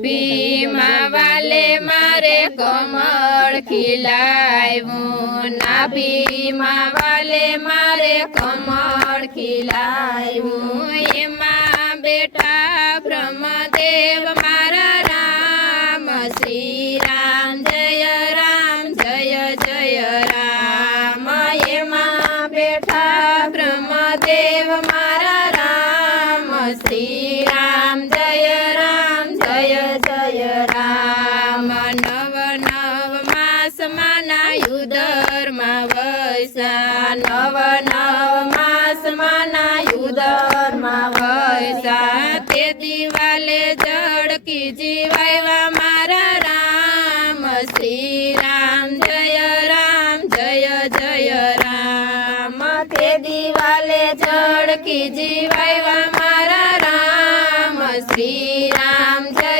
નાભીમાં વાલે મારે કમળ ખીલાવ્યું, નાભીમાં વાલે મારે કમળ ખીલાવ્યું, એમાં બેઠા બ્રહ્મદેવ મારા રામ, શ્રી રામ જય જય રામ, એમાં બેઠા બ્રહ્મદેવ મારા રામ, શ્રી રામ જય રામ, નવ નવ માસમાં નાયુ ધર્મા વૈસા, નવ નવ માસમાં નાયુ ધર્મા વૈસા, તે દિવાલે જડકી જીવાયવા મારા રામ, શ્રી રામ જય રામ, તે દિવાલે જડકી જીવાયવા મારા રામ, શ્રી રામ જય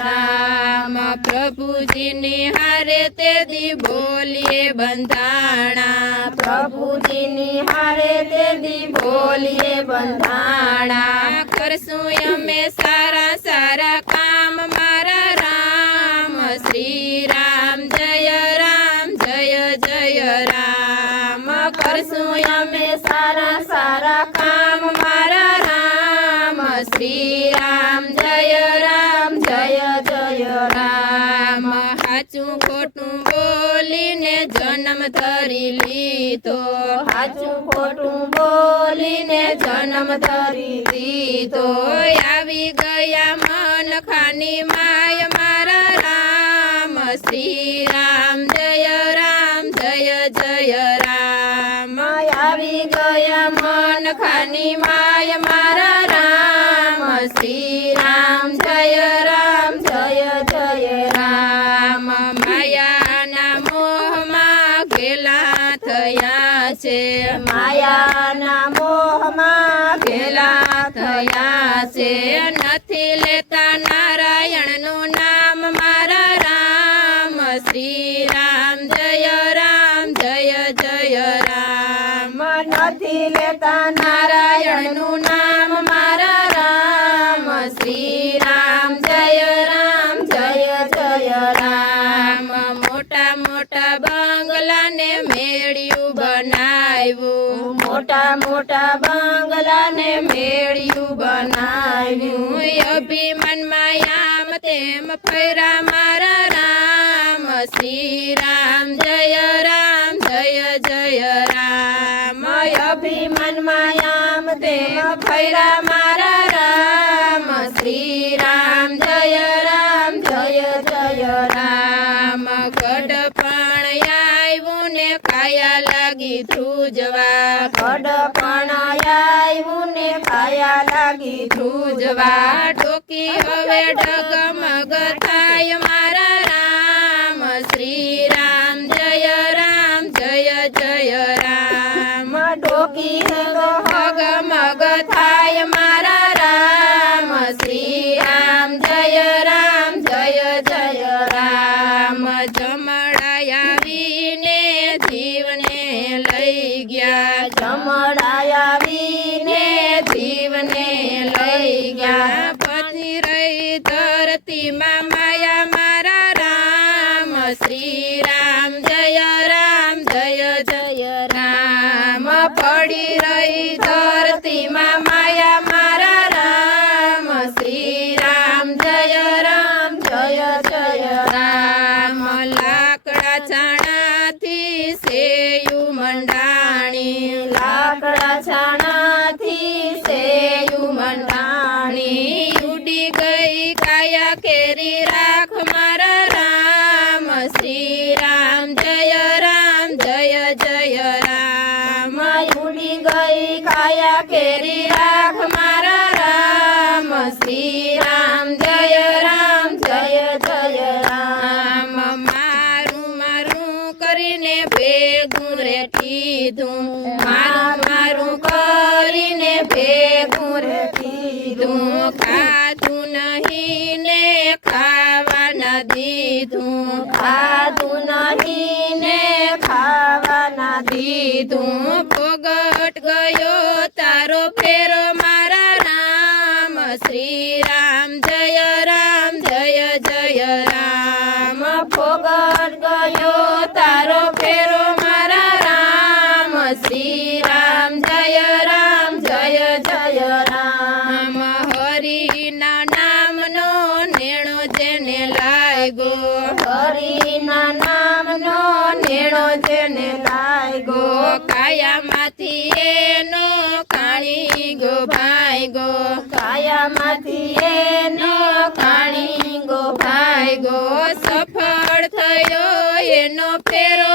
રામ, પ્રભુજીની હારે તે દી બોલીએ બંધાણા, પ્રભુજીની હારે તે દી બોલીએ બંધાણા, કરશું અમે સારા સારા કામ મારા રામ, શ્રી રામ જય રામ, કરશું અમે સારા સારા કામ મારા રામ, શ્રી રામ જય રામ, હાચું ખોટું બોલીને જન્મ ધરી લીધો, હાચું ખોટું બોલીને જન્મ ધરી લીધો, આવી ગયા મન ખાની માય મારા રામ, શ્રી રામ જય રામ, આવી ગયા મન ખાની માય મારા રામ, શ્રી રામ જય રામ, માયાના મોહમાં ઘેલા થયા છે, માયાના મોહમાં ઘેલા થયા છે, નથી લેતા નારાયણનું નામ મારા રામ, શ્રી રામ જય રામ, નથી લેતા નારાયણનું નામ મારા રામ, શ્રી રામ જય રામ, મોટા મોટા બંગલાને મેળ્યું બનાવ્યું, મોટા મોટા બંગલાને મેળ્યું બનાવ્યું, અભિમાનમાં આમ તેમ ફર્યા મારા રામ, શ્રી રામ જય રામ, અભિમાનમાં આમ તેમ ફર્યા મારા રામ, શ્રી રામ જય રામ, ગઢપણ આવ્યું ને કાયા લાગી ધ્રુજવા, ગઢપણ આવ્યું ને કાયા લાગી ધ્રુજવા, ઢોકી હવે ડગમગ થાય મારા રામ, શ્રી રામ જય રામ, ઢોકી ડગમગ થાય મારા રામ, શ્રી રામ જય રામ, જમડાયાવીને જીવને લઈ ગયા, જમડાયાવીને જીવને લઈ ગયા, પછી રહી ધરતીમાં માયા મારા રામ, શ્રી રામ જય રામ, પડી રહી ધરતીમાં માયા મારા રામ, શ્રી રામ જય રામ, લાકડા છાણાથી સેયું મંડાણી, લાકડા છાણાથી સેયું મંડાણી, ઉડી ગઈ કાયા કેરી રાખ મારા રામ, શ્રી રામ જય રામ, ઉડી ગઈ કાયા કેરી રાખ મારા રામ, શ્રી રામ જય રામ, મારું મારું કરીને ભેગું રે કીધું, મારું કરીને ભેગું રે કીધું, ખાધું નહીં ને ખાવા ન દીધું, ખાધું નહીં ને ખાવા ન દીધું, પોગટ ગયો તારો ફેરો મારા રામ, શ્રી રામ રામ જય જય રામ ફોગટ ગયો તારો ફેરો મારા રામ શ્રી રામ જય જય રામ હરિના નામનો નેણો જેને લાગ્યો હરિના નામનો નેણો જેને લાગ્યો કાયામાંથી એનો કાણી ગો ભાઈ ગો કાયામાંથી એનો કાણી ગો ભાઈ ગો સફળ થયો એનો ફેરો